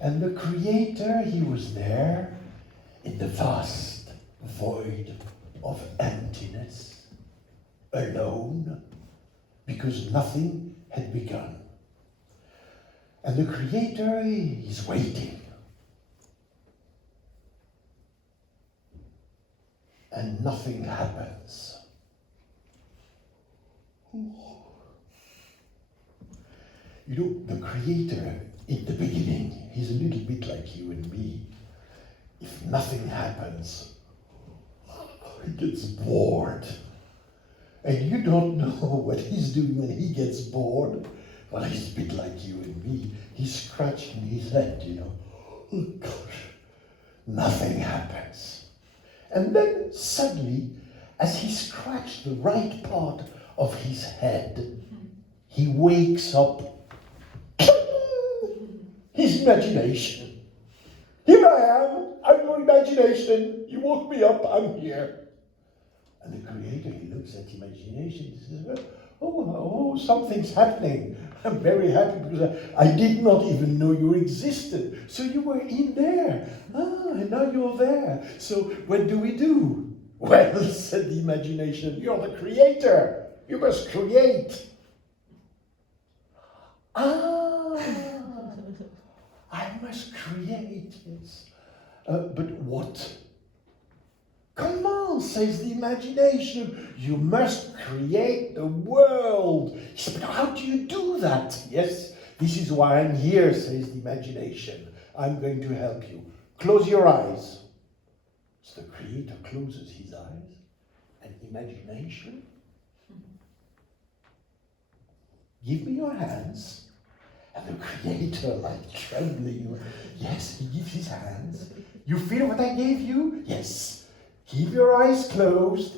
And the Creator, he was there in the vast void of emptiness, alone, because nothing had begun. And the Creator is waiting. And nothing happens. You know, the Creator, in the beginning, he's a little bit like you and me. If nothing happens, he gets bored. And you don't know what he's doing when he gets bored. Well, he's a bit like you and me. He's scratching his head, you know. Oh, gosh, nothing happens. And then suddenly, as he scratched the right part of his head, he wakes up. His imagination. Here I am, I'm your imagination. You woke me up, I'm here. And the Creator, he looks at imagination, he says, oh, something's happening. I'm very happy because I did not even know you existed. So you were in there. And now you're there. So what do we do? Well, said the imagination, you're the Creator. You must create. I must create, yes. But what? Come on, says the imagination. You must create the world. He said, but how do you do that? Yes, this is why I'm here, says the imagination. I'm going to help you. Close your eyes. So the Creator closes his eyes. And imagination, give me your hands. And the Creator, like trembling, yes, he gives his hands. You feel what I gave you? Yes. Keep your eyes closed.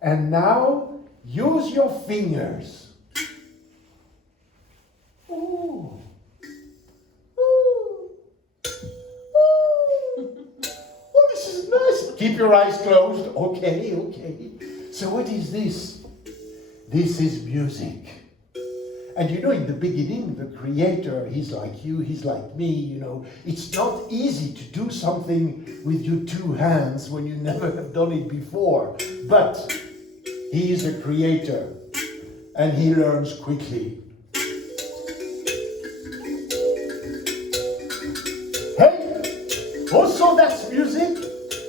And now, use your fingers. Ooh. Ooh. Ooh. Oh, this is nice. Keep your eyes closed. Okay, okay. So what is this? This is music. And you know, in the beginning, the Creator, he's like you, he's like me, you know. It's not easy to do something with your two hands when you never have done it before. But he is a Creator, and he learns quickly. Hey! Also, that's music?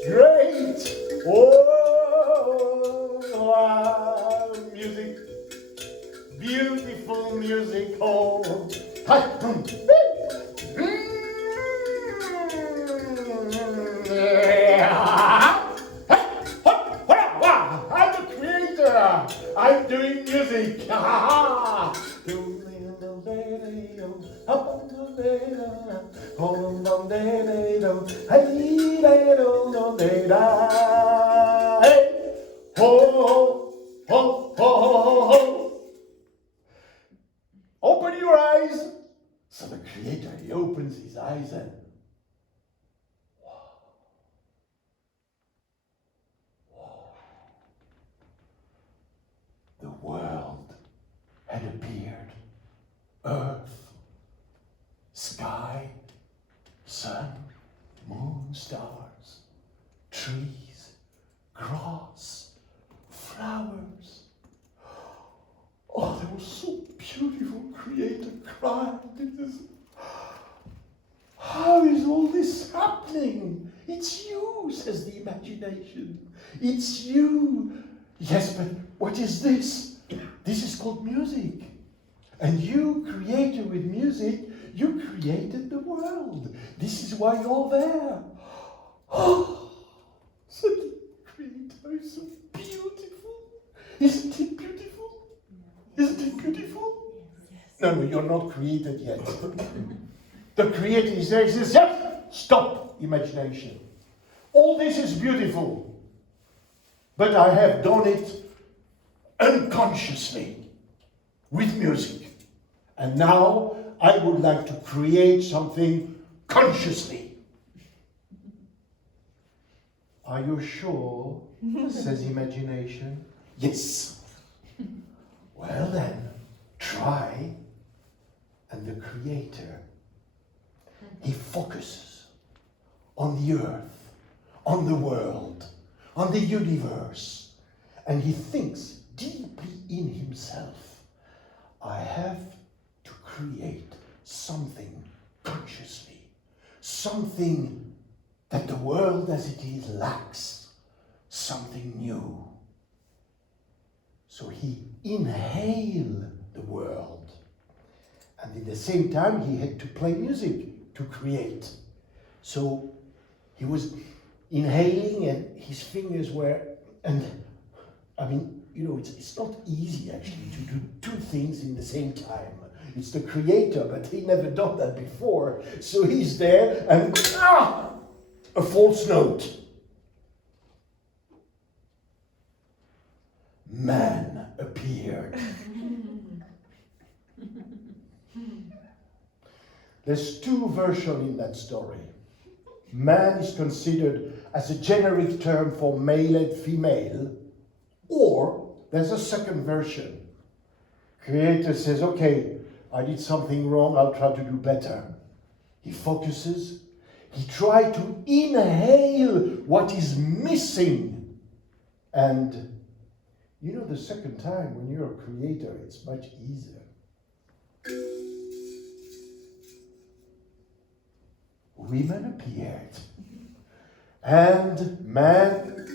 Great! Oh, wow, music. Beautiful music, oh, I'm the Creator. I'm doing music. Open your eyes. So the Creator, he opens his eyes and the world had appeared. Earth, sky, sun, moon, stars, trees, grass, flowers. Oh, they were so beautiful. Creator cried. How is all this happening? It's you, says the imagination. It's you. Yes, but what is this? This is called music. And you, Creator, with music, you created the world. This is why you're there. Oh, said the Creator, is so beautiful. Isn't it beautiful? Isn't it beautiful? No, you're not created yet. The Creator is there, he says, yes, stop, imagination. All this is beautiful, but I have done it unconsciously with music. And now I would like to create something consciously. Are you sure? Says imagination. Yes. Well then, try. And the Creator, he focuses on the earth, on the world, on the universe, and he thinks deeply in himself, I have to create something consciously, something that the world as it is lacks, something new. So he inhaled the world, and at the same time he had to play music to create. So he was inhaling and his fingers were, and I mean, you know, it's not easy actually to do two things in the same time. It's the creator, but he never done that before. So he's there and a false note. Man appeared. There's two versions in that story. Man is considered as a generic term for male and female, or there's a second version. Creator says, okay, I did something wrong, I'll try to do better. He focuses, he tries to inhale what is missing. And you know, the second time when you're a creator, it's much easier. Women appeared, and man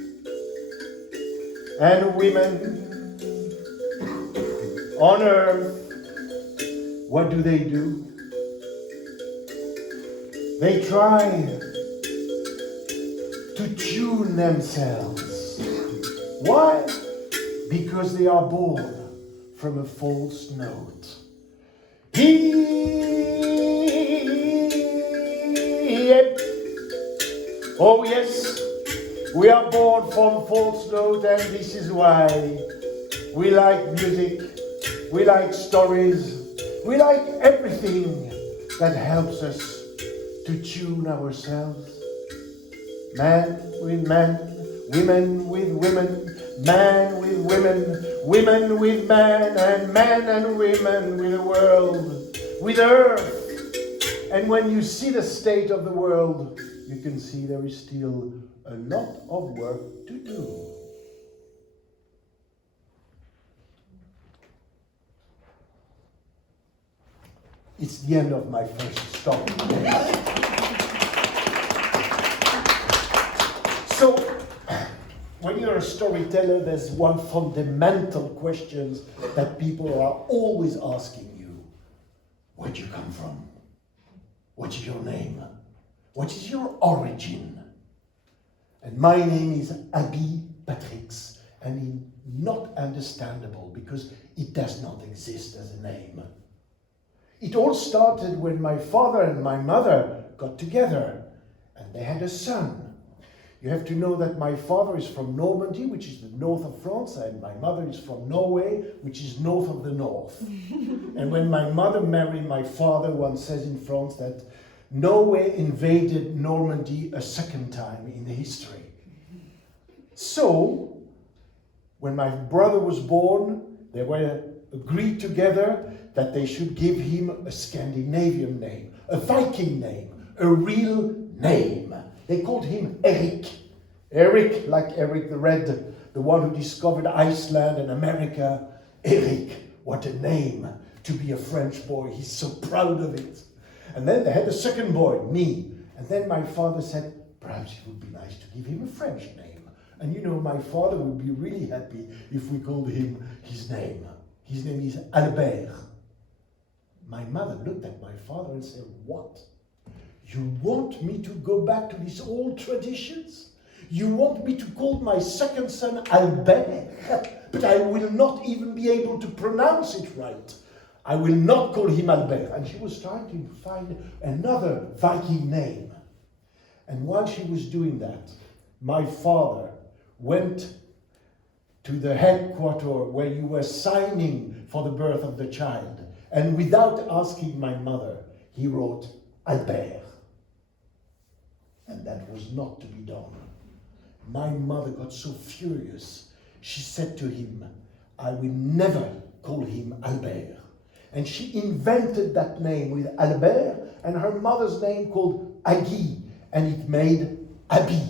and women on earth, what do? They try to tune themselves. Why? Because they are born from a false note. Oh yes, we are born from false note, and this is why we like music, we like stories, we like everything that helps us to tune ourselves. Man with man, women with women, man with women, women with man and women with the world, with earth. And when you see the state of the world, you can see there is still a lot of work to do. It's the end of my first story. So, when you're a storyteller, there's one fundamental question that people are always asking you. Where'd you come from? What is your name? What is your origin? And my name is Abbi PATRIX, and it's not understandable because it does not exist as a name. It all started when my father and my mother got together, and they had a son. You have to know that my father is from Normandy, which is the north of France, and my mother is from Norway, which is north of the north. And when my mother married my father, one says in France that Norway invaded Normandy a second time in history. So, when my brother was born, they were agreed together that they should give him a Scandinavian name, a Viking name, a real name. They called him Eric. Eric, like Eric the Red, the one who discovered Iceland and America. Eric, what a name to be a French boy. He's so proud of it. And then they had a second boy, me. And then my father said, perhaps it would be nice to give him a French name. And you know, my father would be really happy if we called him his name. His name is Albert. My mother looked at my father and said, what? You want me to go back to these old traditions? You want me to call my second son Albert? But I will not even be able to pronounce it right. I will not call him Albert. And she was trying to find another Viking name. And while she was doing that, my father went to the headquarters where you were signing for the birth of the child. And without asking my mother, he wrote Albert. And that was not to be done. My mother got so furious. She said to him, I will never call him Albert. And she invented that name with Albert, and her mother's name called Agi, and it made Abbi.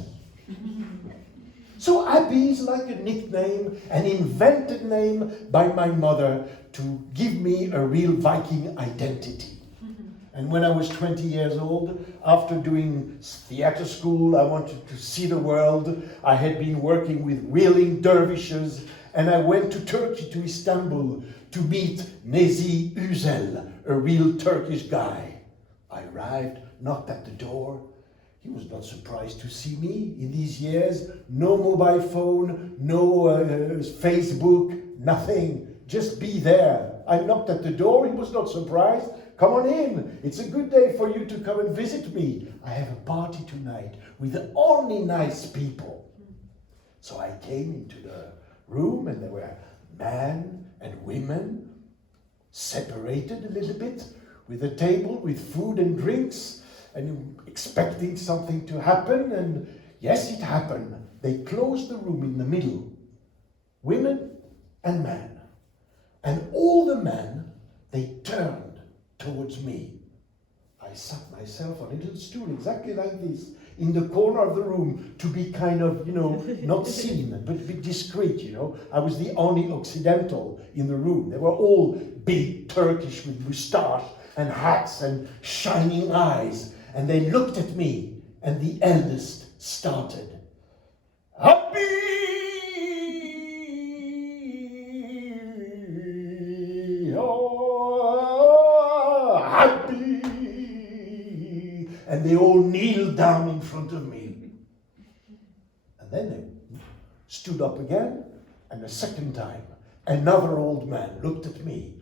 So Abbi is like a nickname, an invented name by my mother to give me a real Viking identity. And when I was 20 years old, after doing theater school, I wanted to see the world. I had been working with wheeling dervishes, and I went to Turkey, to Istanbul, to meet Nezi Üzel, a real Turkish guy. I arrived, knocked at the door. He was not surprised to see me. In these years, no mobile phone, no Facebook, nothing. Just be there. I knocked at the door. He was not surprised. Come on in. It's a good day for you to come and visit me. I have a party tonight with only nice people. So I came into the room, and there were men and women separated a little bit with a table with food and drinks, and expecting something to happen. And yes, it happened. They closed the room in the middle, women and men. And all the men, they turned towards me. I sat myself on a little stool exactly like this in the corner of the room to be kind of, not seen, but be discreet, I was the only Occidental in the room. They were all big Turkish with moustache and hats and shining eyes. And they looked at me, and the eldest started. Abbi! Abbi! And they all kneeled down in front of me. And then they stood up again, and a second time, another old man looked at me.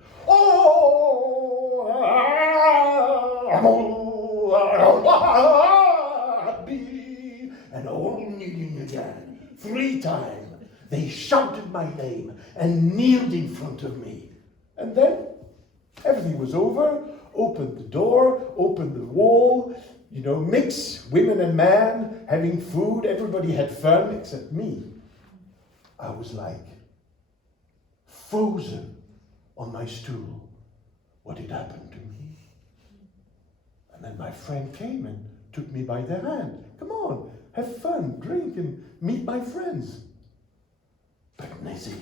Abbi! And all kneeling again. 3 times. They shouted my name and kneeled in front of me. And then everything was over. Opened the door, opened the wall, mix women and men, having food. Everybody had fun except me. I was like frozen on my stool. What had happened to me? And then my friend came and took me by the hand. Come on, have fun, drink, and meet my friends. But Nezi,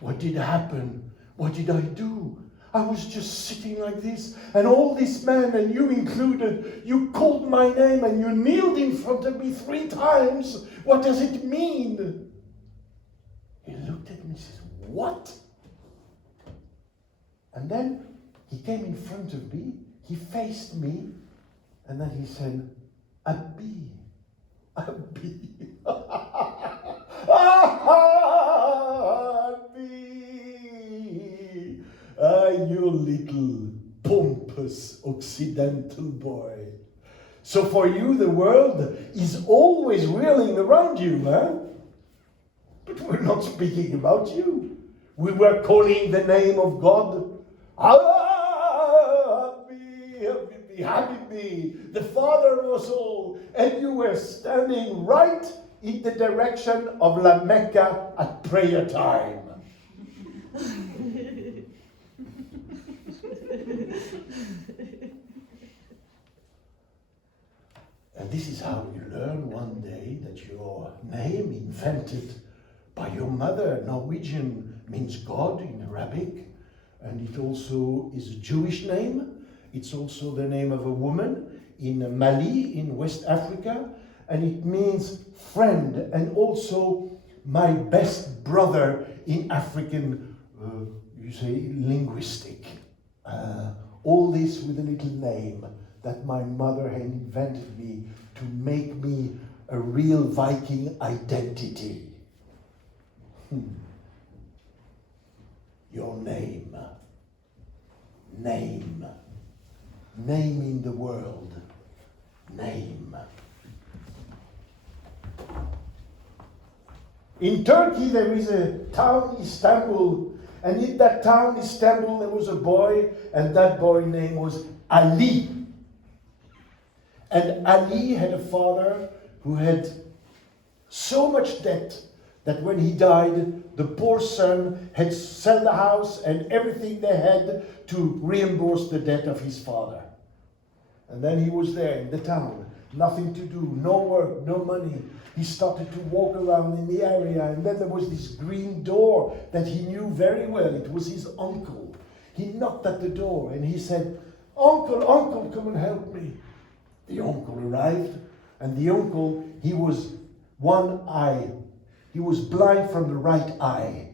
what did happen? What did I do? I was just sitting like this, and all these men, and you included, you called my name and you kneeled in front of me 3 times. What does it mean? He looked at me and says, what? And then he came in front of me, he faced me, and then he said, Abbi, Abbi, Abbi, you little pompous Occidental boy. So for you, the world is always whirling around you, huh? But we're not speaking about you. We were calling the name of God. Habibi, the Father of us all, and you were standing right in the direction of La Mecca at prayer time. And this is how you learn one day that your name, invented by your mother, Norwegian means God in Arabic, and it also is a Jewish name. It's also the name of a woman in Mali, in West Africa, and it means friend, and also my best brother in African, linguistic. All this with a little name that my mother had invented me to make me a real Viking identity. Your name. Name. Name in the world. Name. In Turkey there is a town, Istanbul, and in that town, Istanbul, there was a boy, and that boy's name was Ali. And Ali had a father who had so much debt that when he died, the poor son had to sell the house and everything they had to reimburse the debt of his father. And then he was there in the town, nothing to do, no work, no money. He started to walk around in the area, and then there was this green door that he knew very well. It was his uncle. He knocked at the door and he said, "Uncle, uncle, come and help me." The uncle arrived, and the uncle, he was one eye. He was blind from the right eye.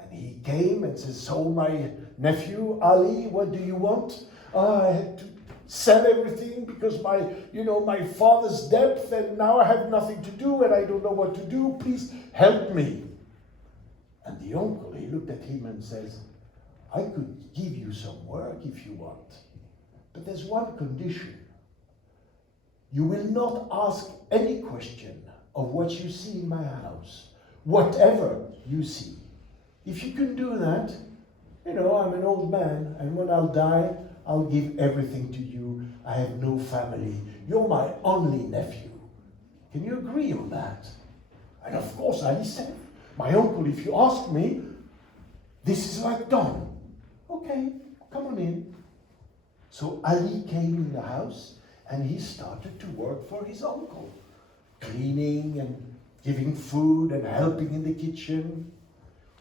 And he came and says, "So my nephew, Ali, what do you want?" "I had to sell everything because my father's debt, and now I have nothing to do and I don't know what to do. Please help me." And the uncle, he looked at him and says, "I could give you some work if you want, but there's one condition. You will not ask any question of what you see in my house, whatever you see. If you can do that, I'm an old man, and when I'll die, I'll give everything to you. I have no family. You're my only nephew. Can you agree on that?" And of course, Ali said, "My uncle, if you ask me, this is like done." "Okay, come on in." So Ali came in the house, and he started to work for his uncle, cleaning and giving food and helping in the kitchen.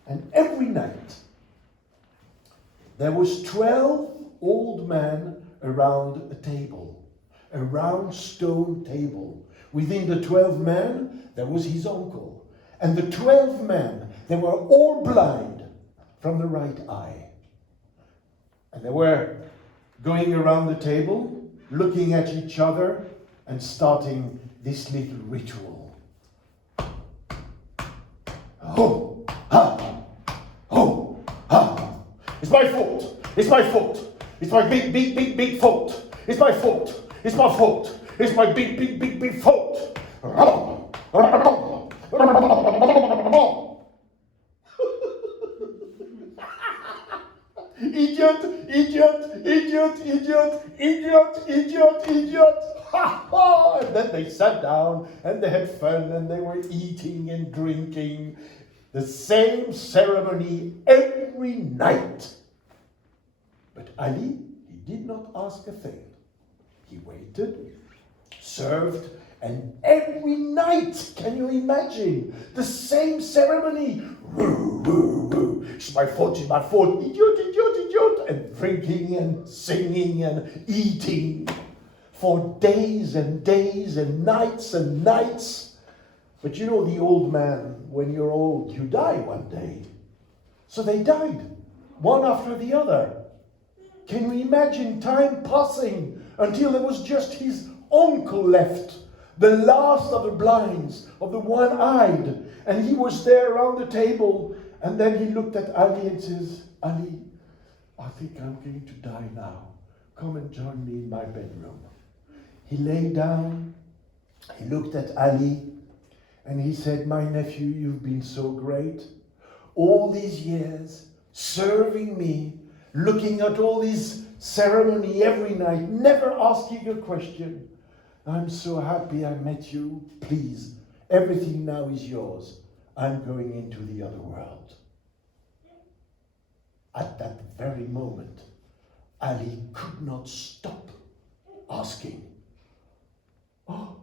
And every night, there was 12 old men around a table, a round stone table. Within the 12 men, there was his uncle. And the 12 men, they were all blind from the right eye. And they were going around the table, looking at each other and starting this little ritual. Ho, ha, ho, ha. It's my fault. It's my fault. It's my big fault. It's my fault. It's my fault. It's my big fault. Idiot, idiot, idiot, idiot, idiot, idiot, idiot. Ha ha! And then they sat down and they had fun and they were eating and drinking. The same ceremony every night. But Ali, he did not ask a thing. He waited, served, and every night, can you imagine, the same ceremony. Woo, woo, woo. It's my fault, idiot, idiot, idiot. And drinking and singing and eating for days and days and nights and nights. But the old man, when you're old, you die one day. So they died, one after the other. Can you imagine time passing until there was just his uncle left, the last of the blinds, of the one-eyed, and he was there around the table, and then he looked at Ali and says, "Ali, I think I'm going to die now. Come and join me in my bedroom." He lay down, he looked at Ali, and he said, "My nephew, you've been so great. All these years, serving me, looking at all this ceremony every night, never asking a question. I'm so happy I met you. Please, everything now is yours. I'm going into the other world." At that very moment, Ali could not stop asking, "Oh,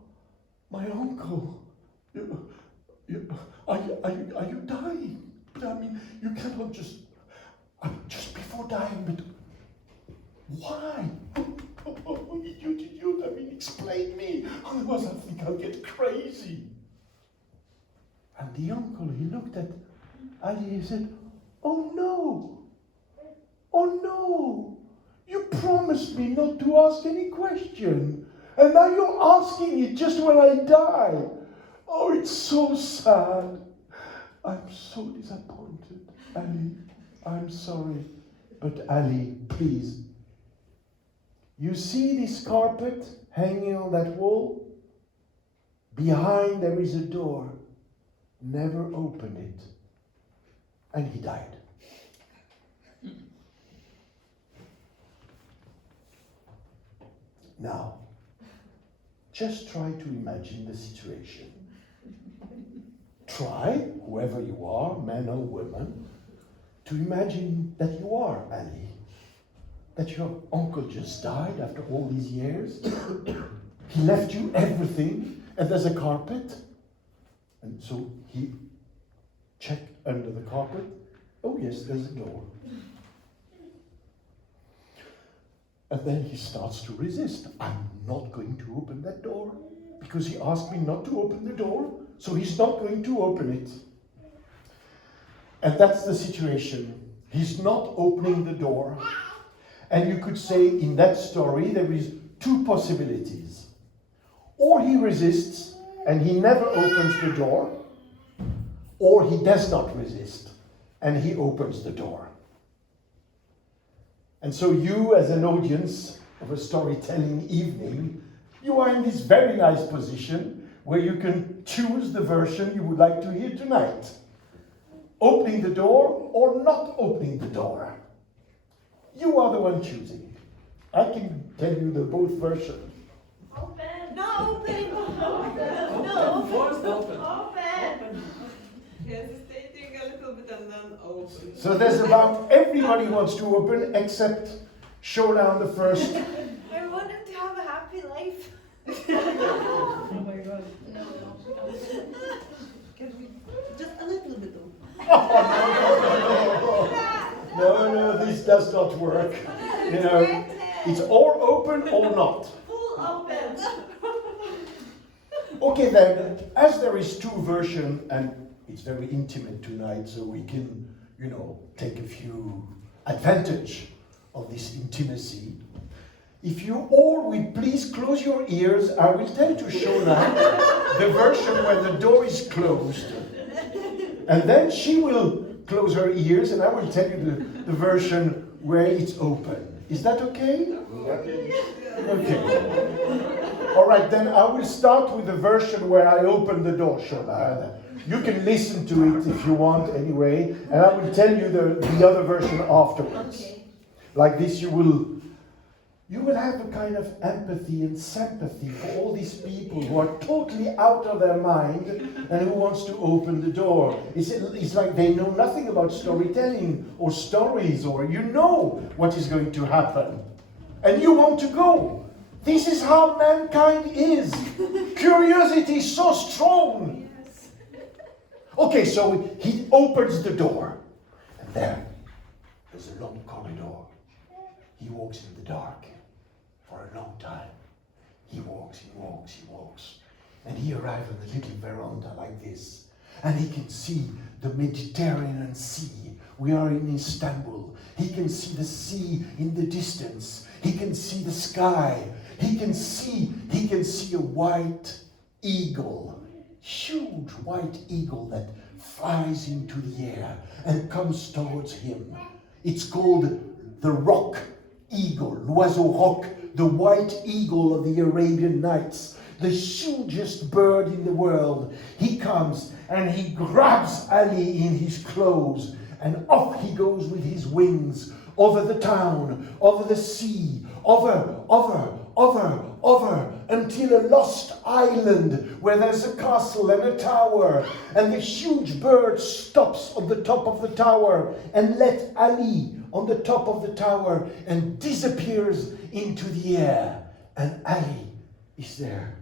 my uncle, are you dying? But I mean, you cannot just before dying, but why? Oh, idiot, I mean, explain me. Otherwise I think I'll get crazy." And the uncle, he looked at Ali and said, Oh no, you promised me not to ask any question, and now you're asking it just when I die. Oh, it's so sad. I'm so disappointed, Ali. I'm sorry, but Ali, please. You see this carpet hanging on that wall? Behind there is a door. Never open it. And he died. Now, just try to imagine the situation. Try, whoever you are, man or woman, to imagine that you are Ali. that your uncle just died after all these years? He left you everything, and there's a carpet. And so he checked under the carpet. Oh yes, there's a door. And then he starts to resist. I'm not going to open that door, because he asked me not to open the door, so he's not going to open it. And that's the situation. He's not opening the door. And you could say in that story there is two possibilities. Or he resists and he never opens the door, or he does not resist and he opens the door. And so you, as an audience of a storytelling evening, you are in this very nice position where you can choose the version you would like to hear tonight. Opening the door or not opening the door. You are the one choosing. I can tell you the both versions. Open! No, open! No, First open. open! Hesitating a little bit and then open. So there's about everybody wants to open except Showdown the first. I want him to have a happy life. Oh my God. Just a little bit. No, this does not work. You know, it's or open or not. Full open. Okay then, as there is two versions, and it's very intimate tonight, so we can, you know, take a few advantage of this intimacy. If you all will please close your ears, I will tell to Shona the version where the door is closed. And then she will close her ears and I will tell you the version where it's open. Is that okay? Okay. Okay. All right, then I will start with the version where I open the door, Shona. You can listen to it if you want anyway, and I will tell you the other version afterwards. Okay. Like this, you will have a kind of empathy and sympathy for all these people who are totally out of their mind and who wants to open the door. It's like they know nothing about storytelling or stories, or you know what is going to happen. And you want to go. This is how mankind is. Curiosity is so strong. Yes. Okay, so he opens the door. And there's a long corridor. He walks in the dark. For a long time. He walks. And he arrives on the little veranda like this. And he can see the Mediterranean Sea. We are in Istanbul. He can see the sea in the distance. He can see the sky. He can see a white eagle. Huge white eagle that flies into the air and comes towards him. It's called the rock eagle, l'oiseau roc, the white eagle of the Arabian Nights, the hugest bird in the world. He comes and he grabs Ali in his claws and off he goes with his wings over the town, over the sea, over, until a lost island where there's a castle and a tower, and the huge bird stops on the top of the tower and lets Ali on the top of the tower and disappears into the air. And Ali is there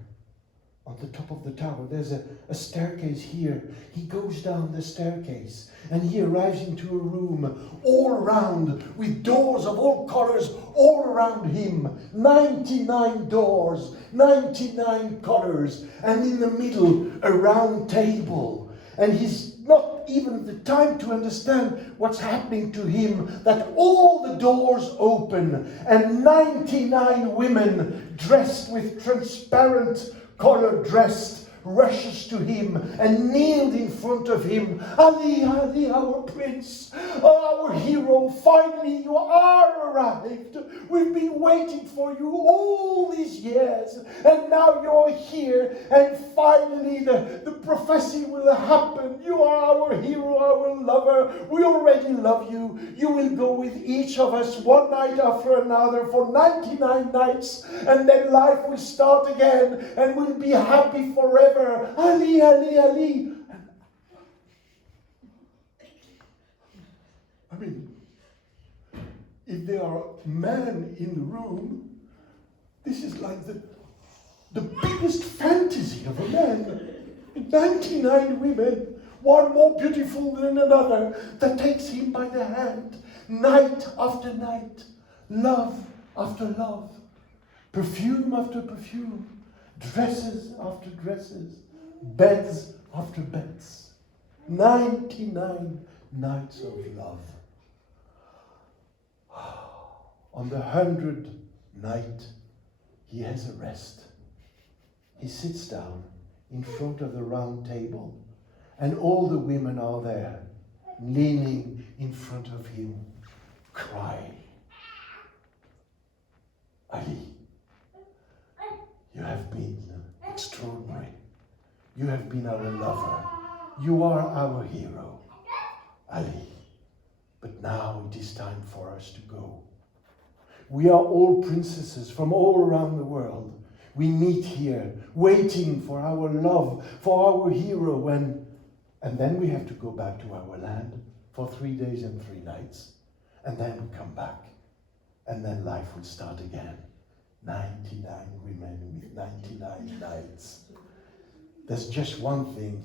on the top of the tower. There's a staircase here. He goes down the staircase and he arrives into a room all around with doors of all colors all around him. 99 doors, 99 colors, and in the middle a round table. And he's not even the time to understand what's happening to him, that all the doors open and 99 women dressed with transparent color dressed rushes to him and kneeled in front of him. Ali, Ali, our prince, our hero, finally you are arrived. We've been waiting for you all these years, and now you're here, and finally the prophecy will happen. You are our hero, our lover. We already love you. You will go with each of us one night after another for 99 nights, and then life will start again, and we'll be happy forever. Ali, Ali, Ali. I mean, if there are men in the room, this is like the biggest fantasy of a man. 99 women, one more beautiful than another, that takes him by the hand, night after night, love after love, perfume after perfume, dresses after dresses, beds after beds. 99 nights of love. On the 100th night, he has a rest. He sits down in front of the round table, and all the women are there, leaning in front of him, crying. Ali, you have been extraordinary. You have been our lover. You are our hero, Ali. But now it is time for us to go. We are all princesses from all around the world. We meet here, waiting for our love, for our hero, and then we have to go back to our land for 3 days and 3 nights. And then we come back. And then life will start again. 99 women with 99 nights. There's just one thing.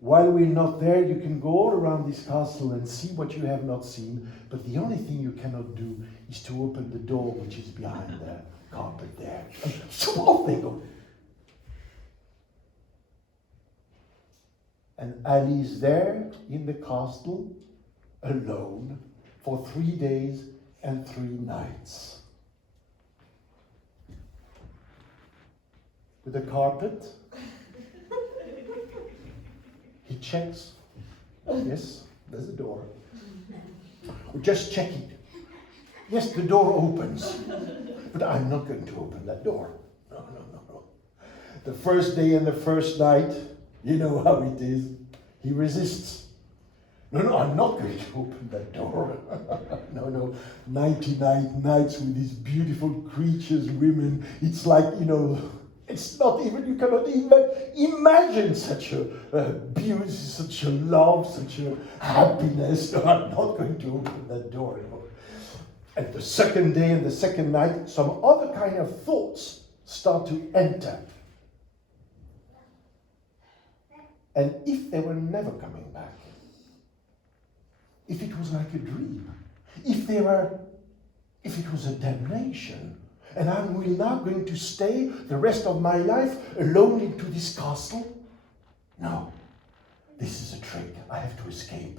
While we're not there, you can go all around this castle and see what you have not seen, but the only thing you cannot do is to open the door which is behind the carpet there. And off they go. And Ali is there in the castle, alone, for 3 days and 3 nights. With a carpet, he checks. Oh yes, there's a door. We're just checking. Yes, the door opens. But I'm not going to open that door. No. The first day and the first night, you know how it is. He resists. No, I'm not going to open that door. No. 99 nights with these beautiful creatures, women. It's like, it's not even, you cannot even imagine such a beauty, such a love, such a happiness. No, I'm not going to open that door anymore. And the second day and the second night, some other kind of thoughts start to enter. And if they were never coming back, if it was like a dream, if it was a damnation, and I'm really now going to stay the rest of my life alone into this castle? No, this is a trick. I have to escape.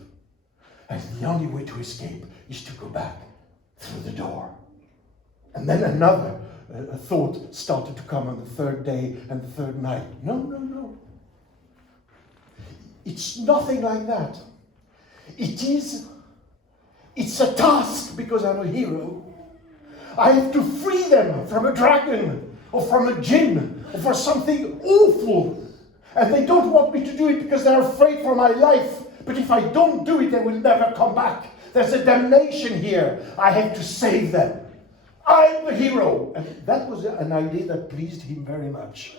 And the only way to escape is to go back through the door. And then another thought started to come on the third day and the third night. No. It's nothing like that. It's a task because I'm a hero. I have to free them from a dragon or from a jinn or for something awful. And they don't want me to do it because they're afraid for my life. But if I don't do it, they will never come back. There's a damnation here. I have to save them. I'm the hero. And that was an idea that pleased him very much.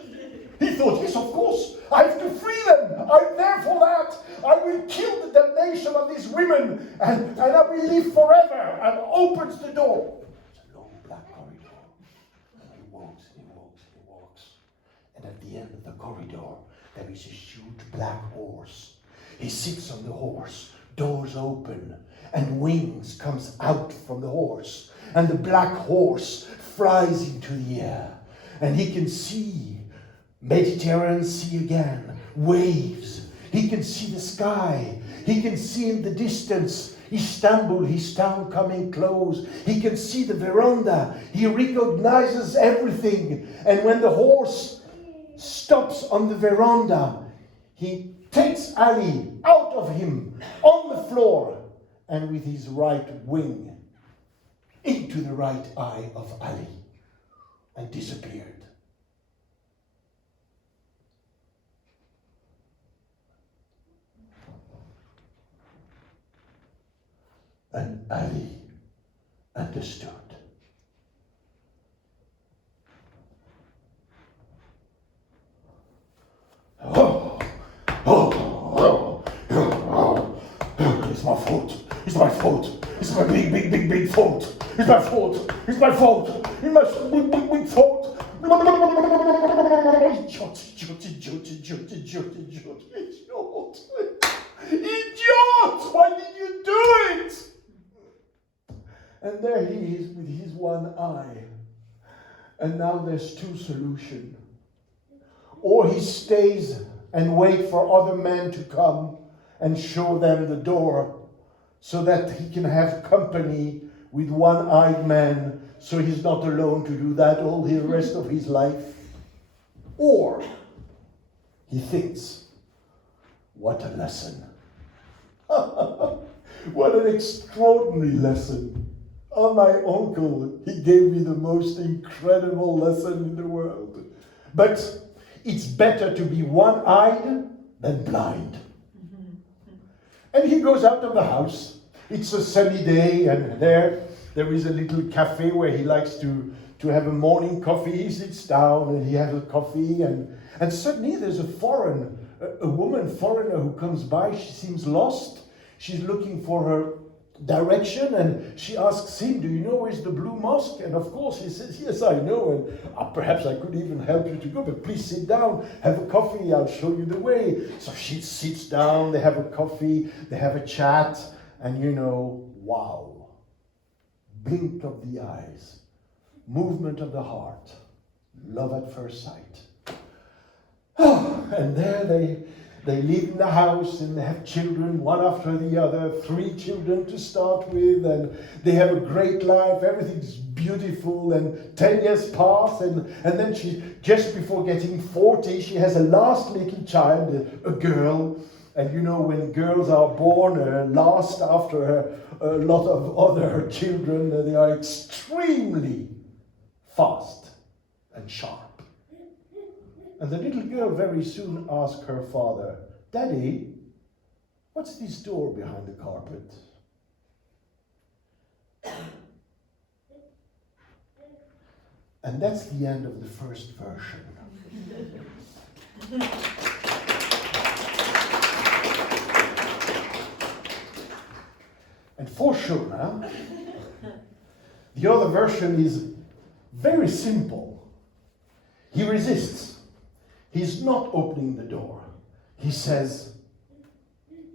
He thought, yes, of course, I have to free them. I'm there for that. I will kill the damnation of these women and I will live forever. And opens the door. It's a long black corridor. And he walks. And at the end of the corridor, there is a huge black horse. He sits on the horse. Doors open and wings comes out from the horse. And the black horse flies into the air. And he can see Mediterranean Sea again, waves. He can see the sky. He can see in the distance Istanbul, his town, coming close. He can see the veranda. He recognizes everything. And when the horse stops on the veranda, he takes Ali out of him on the floor and with his right wing into the right eye of Ali and disappeared. And Ali understood. It's my fault. It's my big fault. It's my fault. It's my fault. It's my big fault. Idiot! Why did you do it? And there he is with his one eye. And now there's two solutions. Or he stays and waits for other men to come and show them the door so that he can have company with one-eyed man so he's not alone to do that all the rest of his life. Or he thinks, what a lesson. What an extraordinary lesson. Oh, my uncle, he gave me the most incredible lesson in the world. But it's better to be one-eyed than blind. And he goes out of the house. It's a sunny day, and there is a little cafe where he likes to have a morning coffee. He sits down and he has a coffee, and suddenly there's a woman foreigner who comes by. She seems lost. She's looking for her direction, and she asks him, do you know where's the Blue Mosque? And of course he says, yes, I know, and perhaps I could even help you to go, but please sit down, have a coffee, I'll show you the way. So she sits down, they have a coffee, they have a chat, and wow, blink of the eyes, movement of the heart, love at first sight. And there they live in the house, and they have children, one after the other, 3 children to start with, and they have a great life, everything's beautiful, and 10 years pass, and then she, just before getting 40, she has a last little child, a girl, and when girls are born last after a lot of other children, they are extremely fast and sharp. And the little girl very soon asked her father, Daddy, what's this door behind the carpet? And that's the end of the first version. And for sure, the other version is very simple. He resists. He's not opening the door. He says,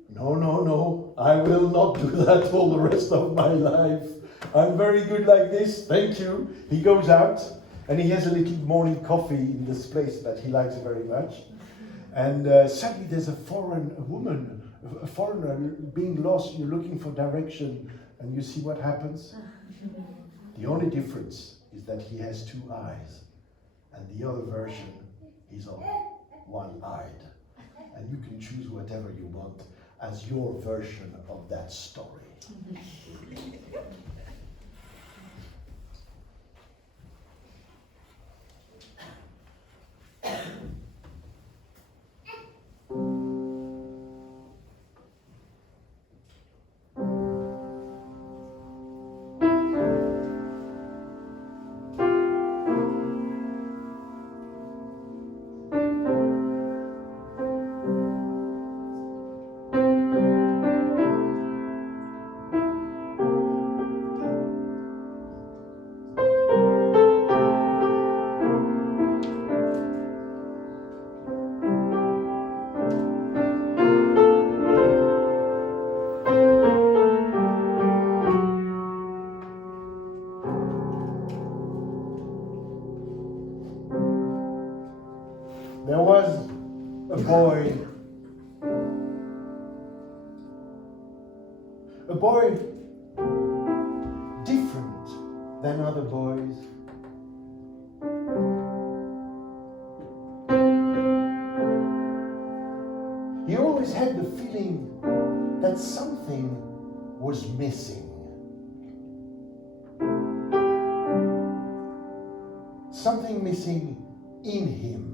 no, I will not do that for the rest of my life. I'm very good like this, thank you. He goes out, and he has a little morning coffee in this place that he likes very much. And suddenly there's a foreigner being lost, you're looking for direction, and you see what happens? The only difference is that he has 2 eyes, and the other version is all one-eyed. And you can choose whatever you want as your version of that story. There was a boy different than other boys. He always had the feeling that something was missing. Something missing in him.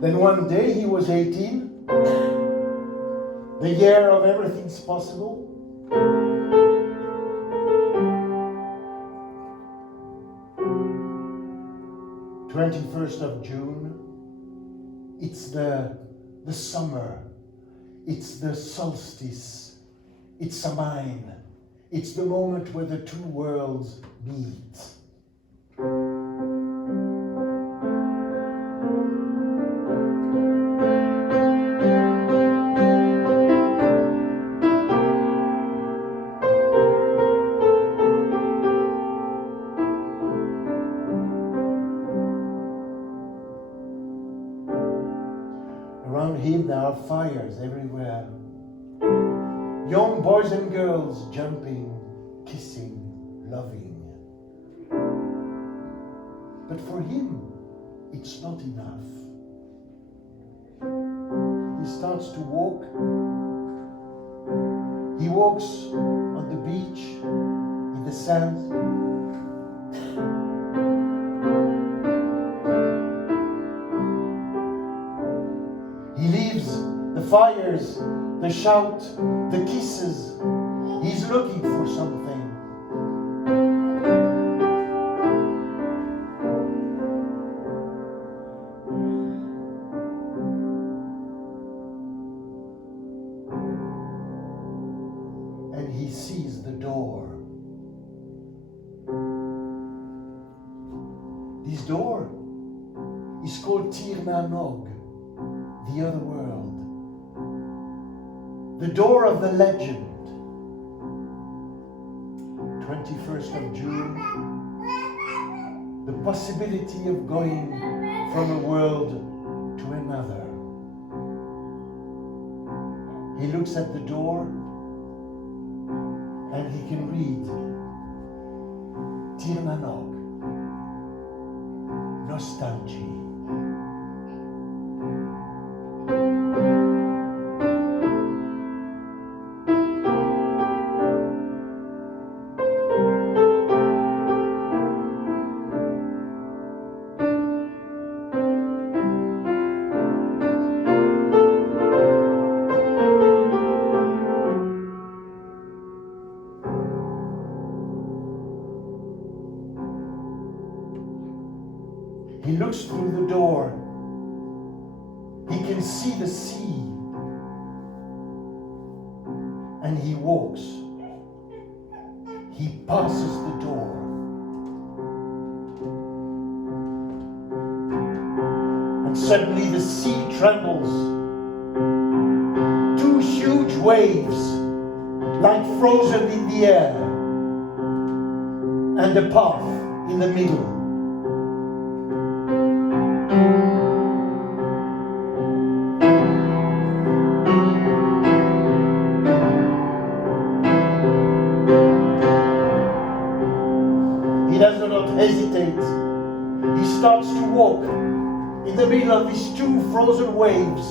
Then one day he was 18, the year of everything's possible. 21st of June, It's the summer. It's the solstice. It's Samhain. It's the moment where the two worlds meet. Around him there are fires everywhere. Young boys and girls jumping, kissing, loving. But for him, it's not enough. He starts to walk. He walks on the beach, in the sand. He leaves the fires, the shout, the kisses. He's looking for something. And he sees the door. This door is called Tirna Nog, the other world. The door of the legend. 21st of June. The possibility of going from a world to another. He looks at the door and he can read Tirna Nog, nostalgia. He looks through the door. He can see the sea. And he walks. He passes the door. And suddenly the sea trembles. Two huge waves, like frozen in the air. And a path in the middle. He does not hesitate. He starts to walk in the middle of these two frozen waves,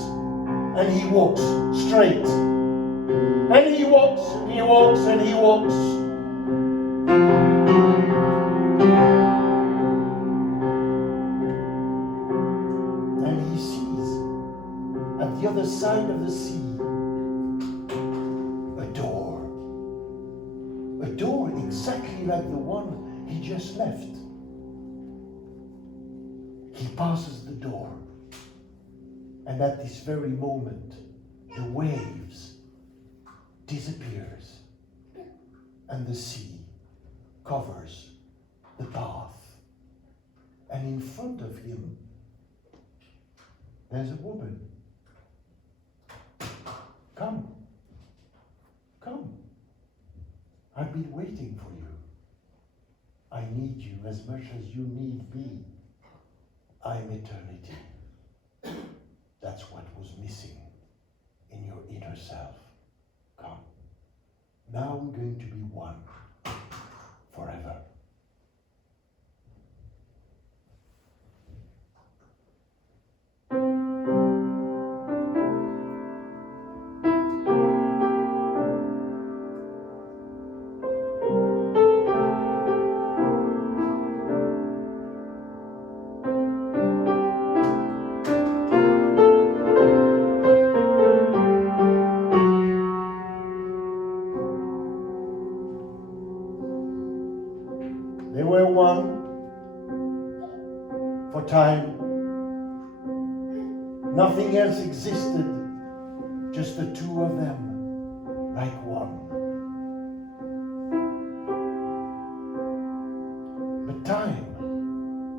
and he walks straight. And he walks, and he walks, and he walks. And he sees at the other side of the sea a door. A door exactly like the one he just left. He passes the door, and at this very moment, the waves disappears, and the sea covers the path. And in front of him, there's a woman. Come, come. I've been waiting for you. I need you as much as you need me. I'm eternity. That's what was missing in your inner self. Come. Now we're going to be one forever. They were one for time, Nothing else existed, just the two of them, like one. But time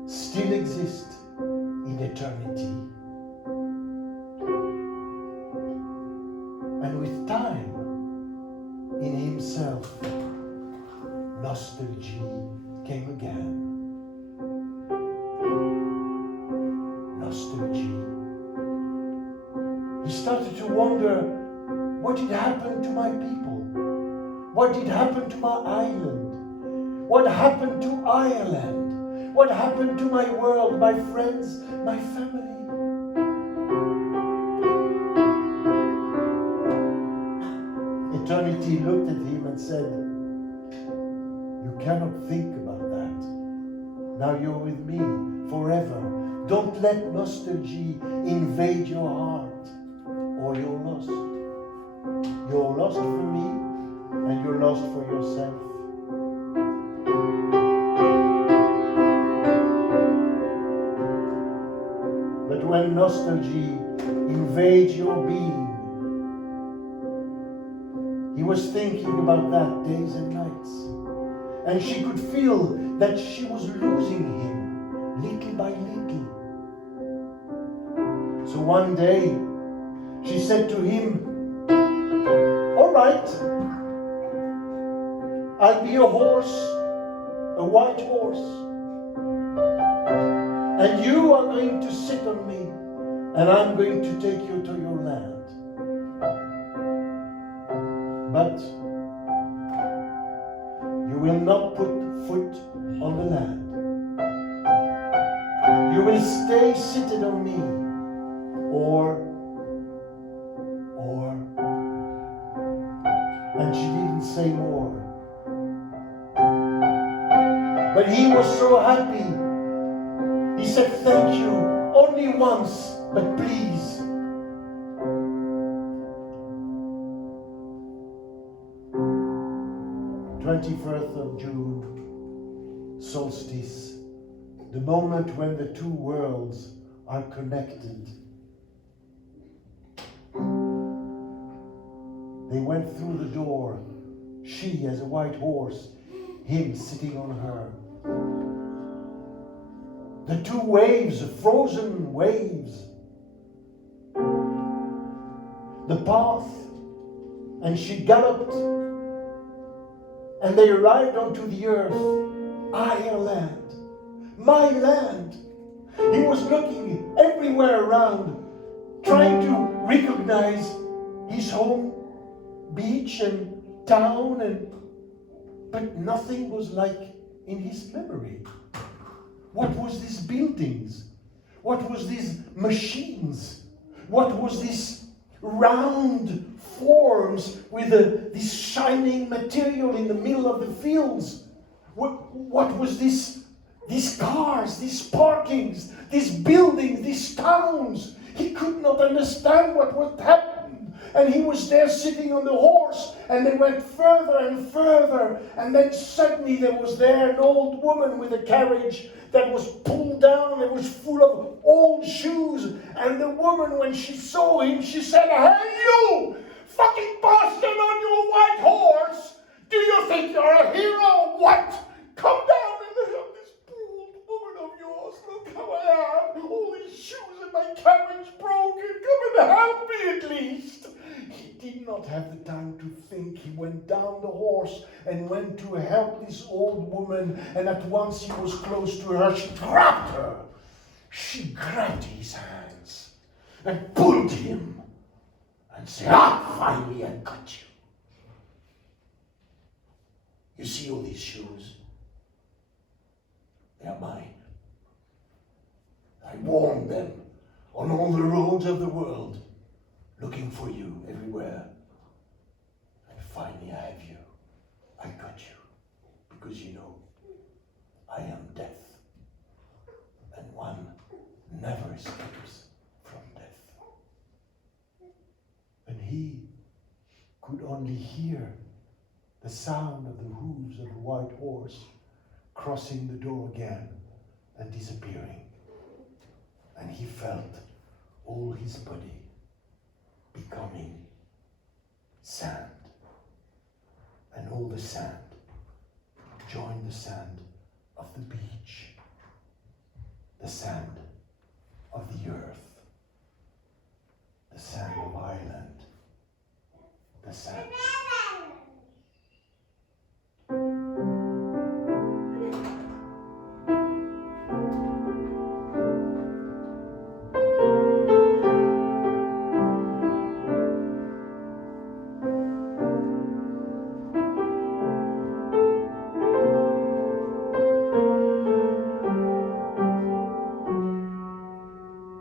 still exists in eternity. And with time in himself, nostalgia came again. Nostalgia. He started to wonder, what did happen to my people? What did happen to my island? What happened to Ireland? What happened to my world, my friends, my family? Eternity looked at him and said, you cannot think about that. Now you're with me forever. Don't let nostalgia invade your heart, or you're lost. You're lost for me, and you're lost for yourself. But when nostalgia invades your being, he was thinking about that days and nights. And she could feel that she was losing him, little by little. So one day, she said to him, all right, I'll be a horse, a white horse. And you are going to sit on me, and I'm going to take you to your land. But you will not put foot on the land. You will stay seated on me, or, and she didn't say more. But he was so happy. He said, thank you, only once, but please. "21st of June, solstice, the moment when the two worlds are connected. They went through the door, she as a white horse, him sitting on her. The two waves, frozen waves. The path, and she galloped, and they arrived onto the earth, Ireland, my land. He was looking everywhere around, trying to recognize his home, beach and town, but nothing was like in his memory. What was these buildings? What was these machines? What was this round forms with this shining material in the middle of the fields? What was this? These cars, these parkings, these buildings, these towns. He could not understand what was happening. And he was there sitting on the horse, and they went further and further, and then suddenly there was there an old woman with a carriage that was pulled down, it was full of old shoes, and the woman, when she saw him, she said, "Hey you, fucking bastard on your white horse! Do you think you're a hero or what? Come down and help this poor old woman of yours. Look how I am, all these shoes and my carriage broken. Come and help me at least." He did not have the time to think. He went down the horse and went to help this old woman, and at once he was close to her. She grabbed her. She grabbed his hands and pulled him and said, finally I got you. You see all these shoes? They are mine. I worn them on all the roads of the world, looking for you everywhere. And finally I have you. I got you. Because you know, I am death. And one never escapes from death. And he could only hear the sound of the hooves of the white horse crossing the door again and disappearing. And he felt all his body becoming sand. And all the sand joined the sand of the beach, the sand of the earth, the sand of Ireland, the sand.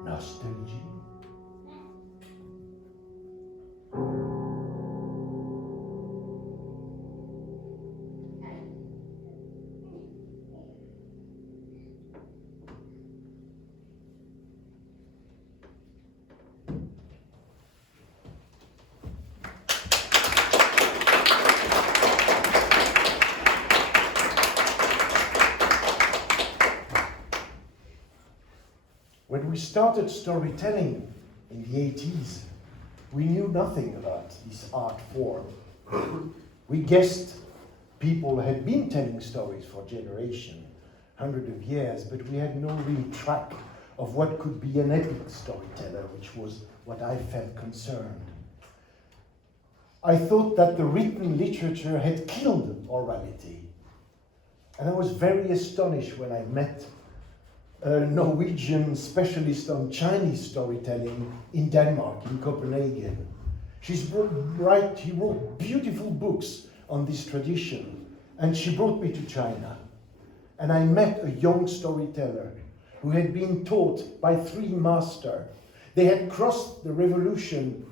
Nostalgie. When we started storytelling in the 80s, we knew nothing about this art form. We guessed people had been telling stories for generations, hundreds of years, but we had no real track of what could be an epic storyteller, which was what I felt concerned. I thought that the written literature had killed orality. And I was very astonished when I met a Norwegian specialist on Chinese storytelling in Denmark, in Copenhagen. He wrote beautiful books on this tradition, and she brought me to China. And I met a young storyteller who had been taught by 3 masters. They had crossed the revolution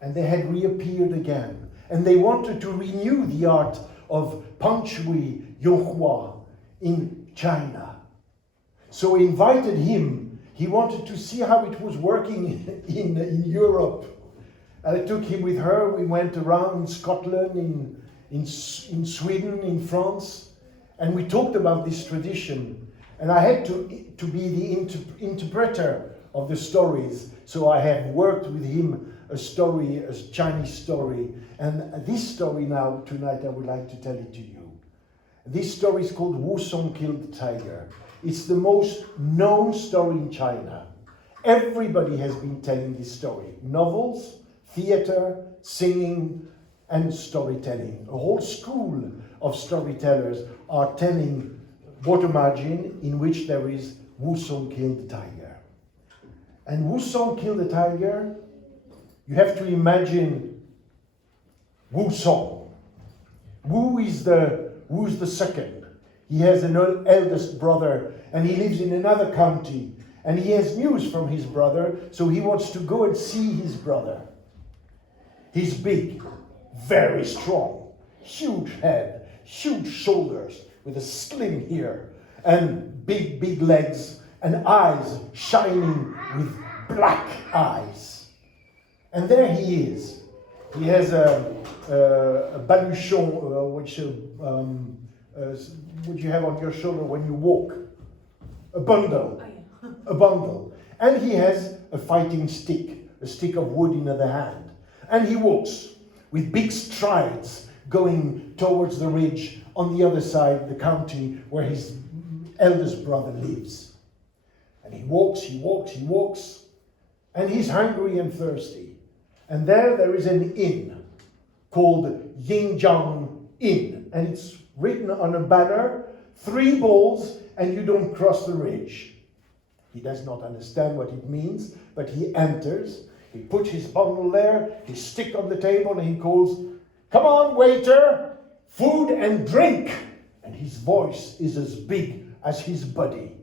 and they had reappeared again. And they wanted to renew the art of Panshui Yohua in China. So I invited him. He wanted to see how it was working in Europe. And I took him with her. We went around in Scotland, in Sweden, in France, and we talked about this tradition. And I had to be the interpreter of the stories. So I have worked with him a Chinese story. And this story now, tonight, I would like to tell it to you. This story is called Wu Song Killed the Tiger. It's the most known story in China. Everybody has been telling this story. Novels, theater, singing, and storytelling. A whole school of storytellers are telling Water Margin in which there is Wu Song Killed the Tiger. And Wu Song Killed the Tiger, you have to imagine Wu Song. Wu is the second. He has an eldest brother, and he lives in another county. And he has news from his brother, so he wants to go and see his brother. He's big, very strong, huge head, huge shoulders, with a slim hair, and big legs, and eyes shining with black eyes. And there he is. He has a baluchon, what you have on your shoulder when you walk. A bundle. A bundle. And he has a fighting stick, a stick of wood in the other hand. And he walks with big strides going towards the ridge on the other side, the county where his eldest brother lives. And he walks, and he's hungry and thirsty. And there is an inn called Yingjiang Inn. And it's written on a banner, 3 balls and you don't cross the ridge. He does not understand what it means, but he enters, he puts his bundle there, his stick on the table, and he calls, "Come on, waiter, food and drink." And his voice is as big as his body.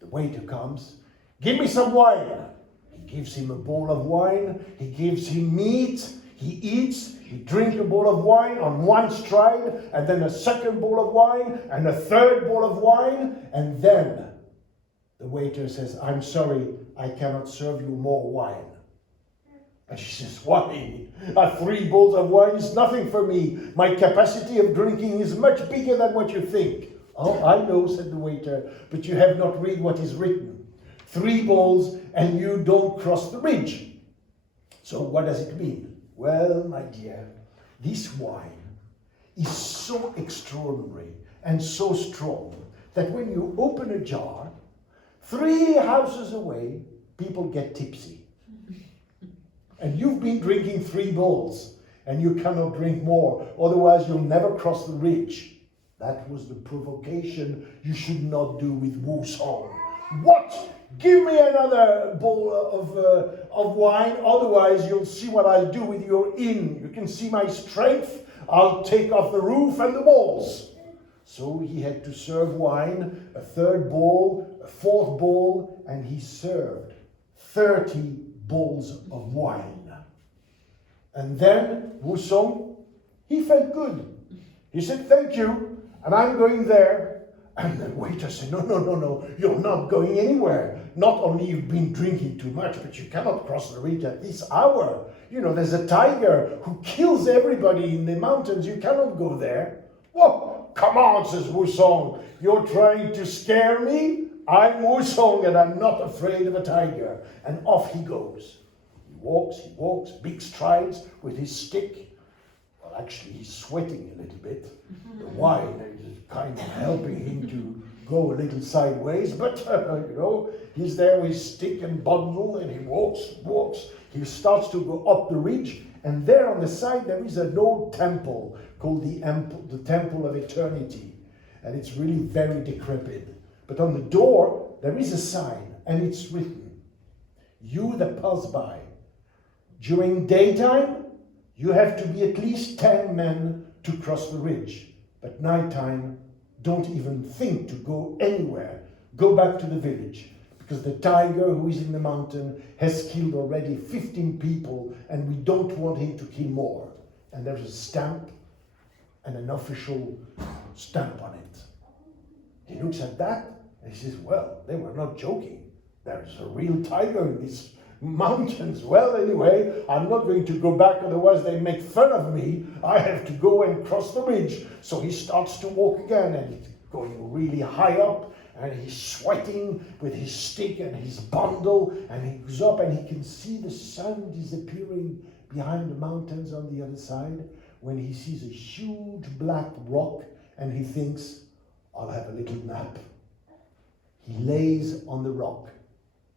The waiter comes, "Give me some wine." He gives him a bowl of wine, he gives him meat, he eats, he drinks a bowl of wine on one stride, and then a second bowl of wine, and a third bowl of wine, and then the waiter says, "I'm sorry, I cannot serve you more wine." And she says, "Why? 3 bowls of wine is nothing for me. My capacity of drinking is much bigger than what you think." "Oh, I know," said the waiter, "but you have not read what is written. 3 balls and you don't cross the ridge. So what does it mean? Well, my dear, this wine is so extraordinary and so strong that when you open a jar, 3 houses away, people get tipsy. And you've been drinking 3 balls and you cannot drink more, otherwise you'll never cross the ridge. That was the provocation you should not do with Wu Song. What? Give me another bowl of wine, otherwise you'll see what I'll do with your inn. You can see my strength. I'll take off the roof and the walls. So he had to serve wine, a 3rd bowl, a 4th bowl, and he served 30 bowls of wine. And then Wu Song, he felt good. He said, thank you, and I'm going there. And the waiter said, no, you're not going anywhere. Not only you've been drinking too much, but you cannot cross the ridge at this hour. You know, there's a tiger who kills everybody in the mountains. You cannot go there. Whoa, come on, says Wu Song. You're trying to scare me? I'm Wu Song and I'm not afraid of a tiger. And off he goes. He walks, big strides with his stick. Well, actually, he's sweating a little bit. The wine is kind of helping him to go a little sideways, but you know, he's there with his stick and bundle, and he walks. He starts to go up the ridge, and there on the side there is an old temple called the Temple of Eternity, and it's really very decrepit. But on the door there is a sign, and it's written, "You that pass by, during daytime you have to be at least 10 men to cross the ridge. But nighttime, don't even think to go anywhere. Go back to the village, because the tiger who is in the mountain has killed already 15 people, and we don't want him to kill more." And there's a stamp, and an official stamp on it. He looks at that, and he says, well, they were not joking. There's a real tiger in these mountains. Well, anyway, I'm not going to go back, otherwise they make fun of me. I have to go and cross the ridge. So he starts to walk again, and he's going really high up, and he's sweating with his stick and his bundle, and he goes up and he can see the sun disappearing behind the mountains on the other side, when he sees a huge black rock, and he thinks, I'll have a little nap. He lays on the rock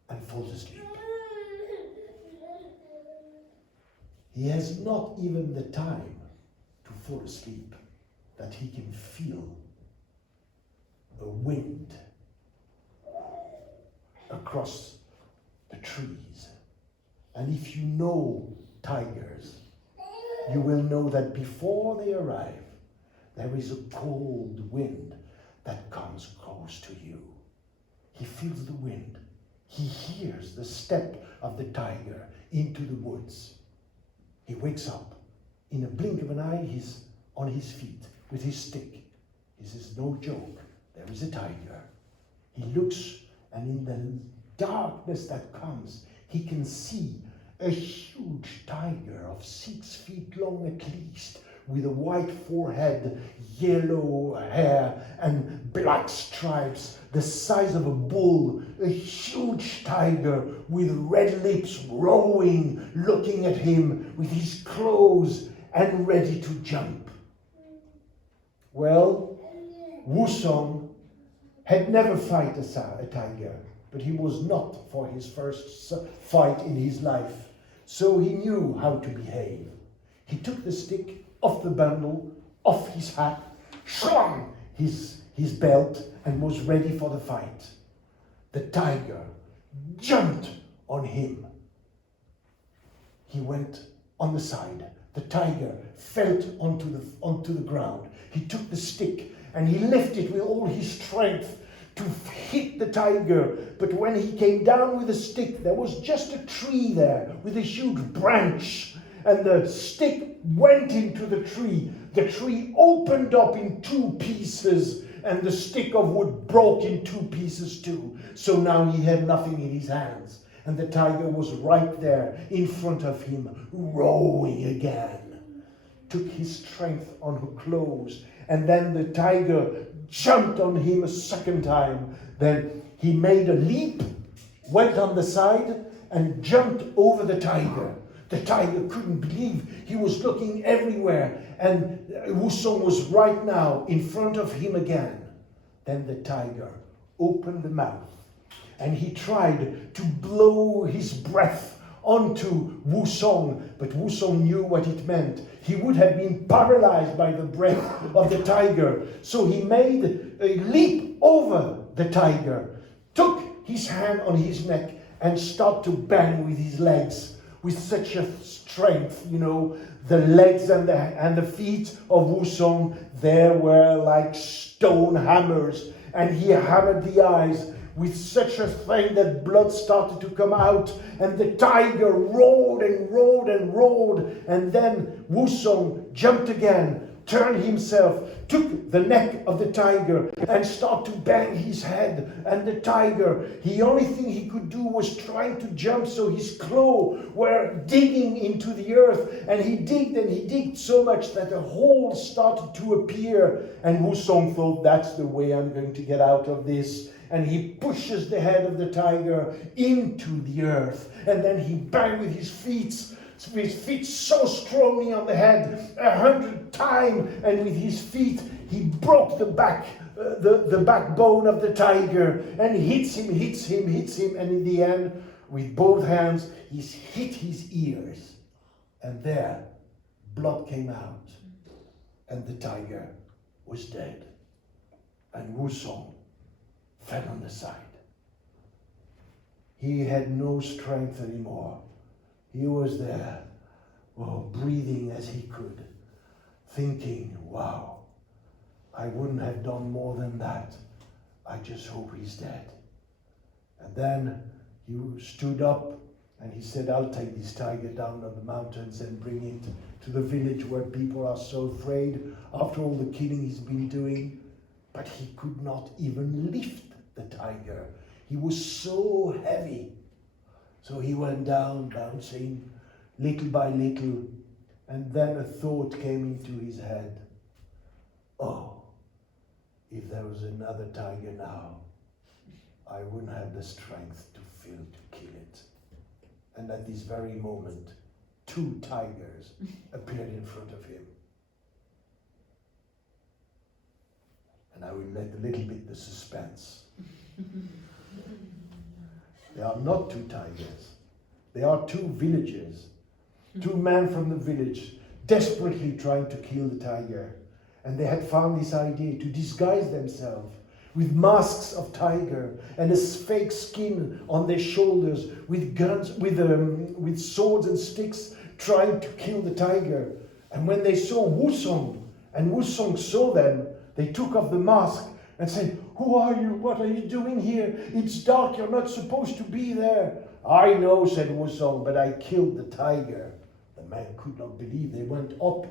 and falls asleep. He has not even the time to fall asleep that he can feel a wind across the trees. And if you know tigers, you will know that before they arrive, there is a cold wind that comes close to you. He feels the wind. He hears the step of the tiger into the woods. He wakes up. In a blink of an eye, he's on his feet with his stick. He says, no joke, there is a tiger. He looks, and in the darkness that comes, he can see a huge tiger of 6 feet long at least, with a white forehead, yellow hair, and black stripes, the size of a bull, a huge tiger with red lips rolling, looking at him with his claws and ready to jump. Well, Wu Song had never fought a tiger, but he was not for his first fight in his life, so he knew how to behave. He took the stick off the bundle, off his hat, slung his belt, and was ready for the fight. The tiger jumped on him. He went on the side. The tiger fell onto the ground. He took the stick and he lifted with all his strength to hit the tiger. But when he came down with the stick, there was just a tree there with a huge branch, and the stick went into the tree. The tree opened up in 2 pieces, and the stick of wood broke in 2 pieces too. So now he had nothing in his hands, and the tiger was right there in front of him, roaring again. Took his strength on her claws, and then the tiger jumped on him a second time. Then he made a leap, went on the side and jumped over the tiger. The tiger couldn't believe he was looking everywhere, and Wusong was right now in front of him again. Then the tiger opened the mouth and he tried to blow his breath onto Wusong, but Wusong knew what it meant. He would have been paralyzed by the breath of the tiger. So he made a leap over the tiger, took his hand on his neck and started to bang with his legs with such a strength, you know. The legs and the feet of Wusong, there were like stone hammers, and he hammered the eyes with such a thing that blood started to come out, and the tiger roared and roared and roared, and then Wusong jumped again, turned himself, took the neck of the tiger and started to bang his head. And the tiger, the only thing he could do was trying to jump, so his claws were digging into the earth, and he digged so much that a hole started to appear. And Wusong thought, that's the way I'm going to get out of this. And he pushes the head of the tiger into the earth, and then he banged with his feet so strongly on the head 100 times, and with his feet he broke the backbone of the tiger, and hits him, and in the end, with both hands, he hit his ears, and there, blood came out, and the tiger was dead, and Wusong fell on the side. He had no strength anymore. He was there, breathing as he could, thinking, wow, I wouldn't have done more than that. I just hope he's dead. And then he stood up and he said, I'll take this tiger down on the mountains and bring it to the village where people are so afraid after all the killing he's been doing. But he could not even lift the tiger. He was so heavy. So he went down, bouncing little by little, and then a thought came into his head. Oh, if there was another tiger now, I wouldn't have the strength to kill it. And at this very moment, 2 tigers appeared in front of him. And I will let a little bit the suspense. They are not 2 tigers. They are 2 villagers. 2 men from the village desperately trying to kill the tiger. And they had found this idea to disguise themselves with masks of tiger and a fake skin on their shoulders, with guns, with swords and sticks, trying to kill the tiger. And when they saw Wusong, and Wusong saw them, they took off the mask and said, who are you? What are you doing here? It's dark, you're not supposed to be there. I know, said Wusong, but I killed the tiger. The man could not believe. They went up.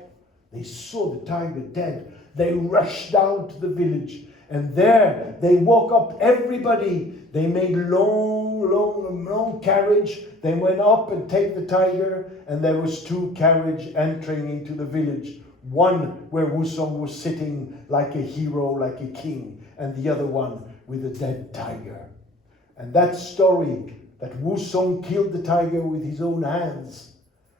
They saw the tiger dead. They rushed down to the village. And there they woke up everybody. They made long carriage. They went up and take the tiger. And there was 2 carriages entering into the village. One where Wusong was sitting like a hero, like a king, and the other one with a dead tiger. And that story that Wusong killed the tiger with his own hands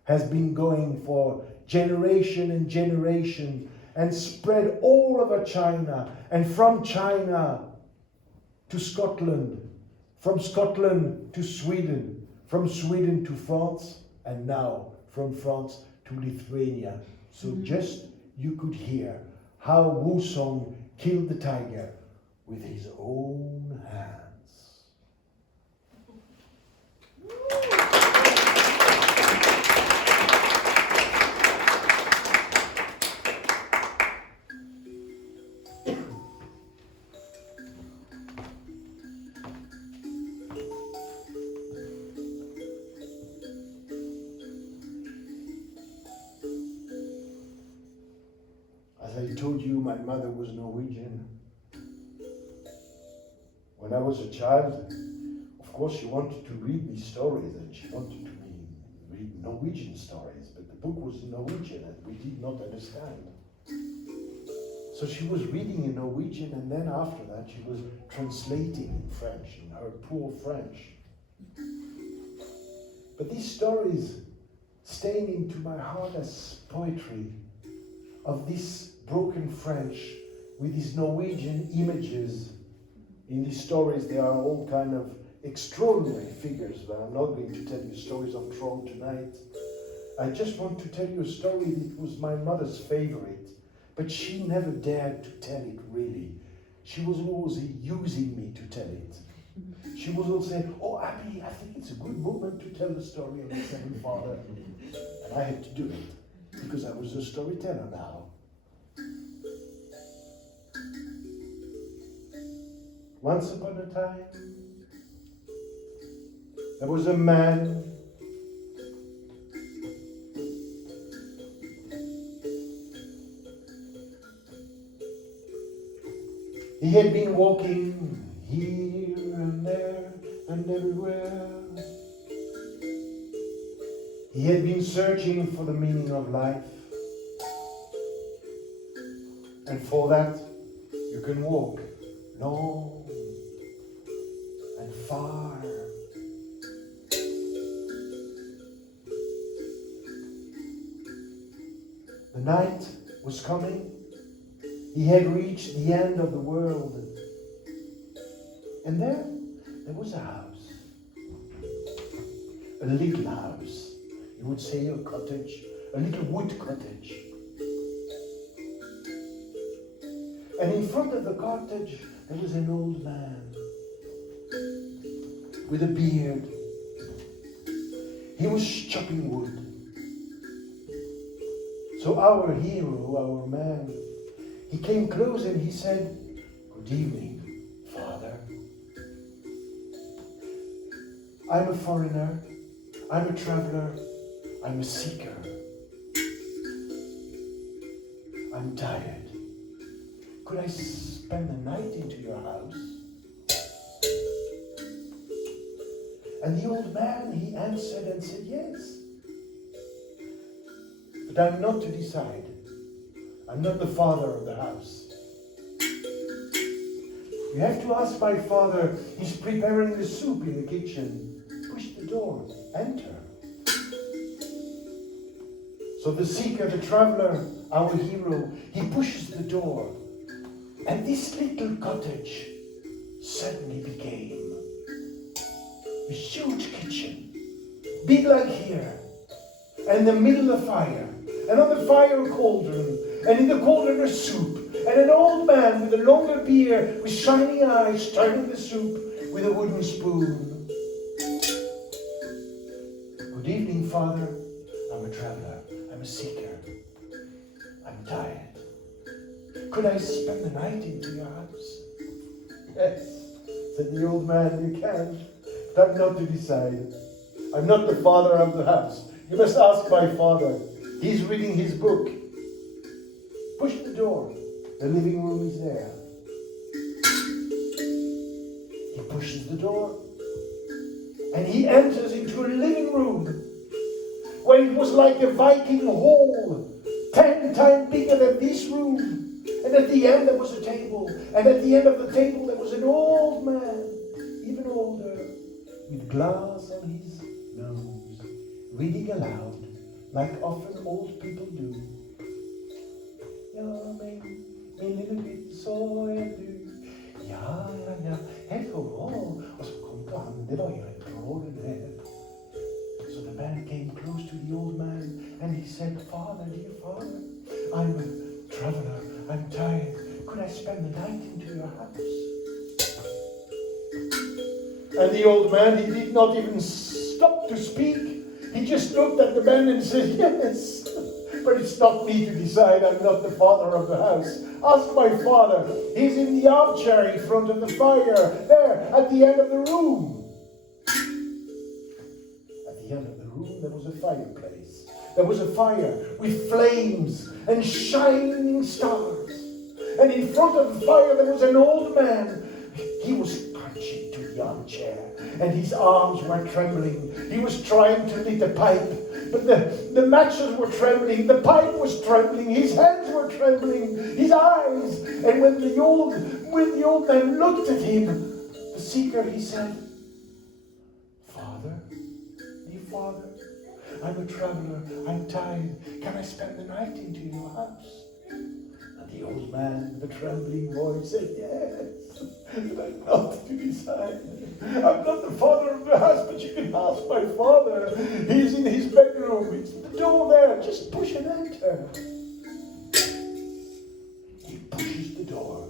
has been going for generation and generation and spread all over China, and from China to Scotland, from Scotland to Sweden, from Sweden to France, and now from France to Lithuania. So just you could hear how Wusong killed the tiger with his own hands. As I told you, my mother was Norwegian. When I was a child, of course, she wanted to read me stories, and she wanted to read Norwegian stories, but the book was in Norwegian and we did not understand. So she was reading in Norwegian, and then after that she was translating in French, in her poor French. But these stories staying into my heart as poetry of this broken French with these Norwegian images. In these stories, there are all kind of extraordinary figures, but I'm not going to tell you stories of Troll tonight. I just want to tell you a story that was my mother's favorite, but she never dared to tell it really. She was always using me to tell it. She was always saying, "Oh, Abbi, I think it's a good moment to tell the story of the Seventh Father." And I had to do it, because I was a storyteller now. Once upon a time, there was a man he had been walking here and there and everywhere. He had been searching for the meaning of life. And for that, you can walk long and far. The night was coming. He had reached the end of the world. And there was a house. A little house. You would say a cottage, a little wood cottage. And in front of the cottage, there was an old man with a beard. He was chopping wood. So our hero, our man, he came close and he said, "Good evening, Father. I'm a foreigner, I'm a traveler, I'm a seeker. I'm tired. Could I spend the night into your house?" And the old man, he answered and said, "Yes. But I'm not to decide. I'm not the father of the house. You have to ask my father. He's preparing the soup in the kitchen. Push the door. Enter." So the seeker, the traveler, our hero, he pushes the door. And this little cottage suddenly became a huge kitchen, big like here, and in the middle of the fire, and on the fire a cauldron, and in the cauldron a soup, and an old man with a longer beard with shining eyes stirring the soup with a wooden spoon. "Good evening, Father. I'm a traveler. I'm a seeker. I'm tired. Could I spend the night into your house?" "Yes," said the old man, "you can. But I'm not to decide. I'm not the father of the house. You must ask my father. He's reading his book. Push the door. The living room is there." He pushes the door, and he enters into a living room where it was like a Viking hall, 10 times bigger than this room. And at the end there was a table, and at the end of the table there was an old man, even older, with glass on his nose, reading aloud, like often old people do. "Ja, min lille gutt, så du. Ja, helt bra." Och så kom han, det var ju ett bra det. So the man came close to the old man, and he said, "Father, dear father, I'm a traveler, I'm tired. Could I spend the night into your house?" And the old man, he did not even stop to speak. He just looked at the man and said, "Yes, but it's not me to decide. I'm not the father of the house. Ask my father. He's in the armchair in front of the fire, there, at the end of the room." At the end of the room, there was a fireplace. There was a fire with flames and shining stars. And in front of the fire, there was an old man. He was punching to the armchair, and his arms were trembling. He was trying to lit a pipe, but the matches were trembling, the pipe was trembling, his hands were trembling, his eyes. And when the old man looked at him, the seeker, he said, Father, I'm a traveler, I'm tired. Can I spend the night into your house? And the old man with a trembling voice said, yes, but I'm not to decide. I'm not the father of the house, but you can ask my father. He's in his bedroom. It's the door there. Just push and enter. He pushes the door.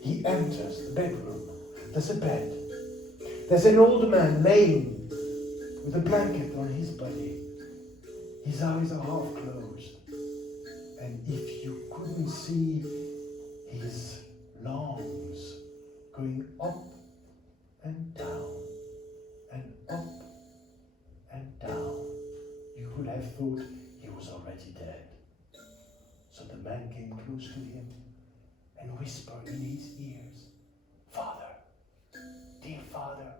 He enters the bedroom. There's a bed. There's an old man laying with a blanket on his body. His eyes are half closed. And if you couldn't see his lungs going up and down and up and down, you would have thought he was already dead. So the man came close to him and whispered in his ears, Father, dear Father,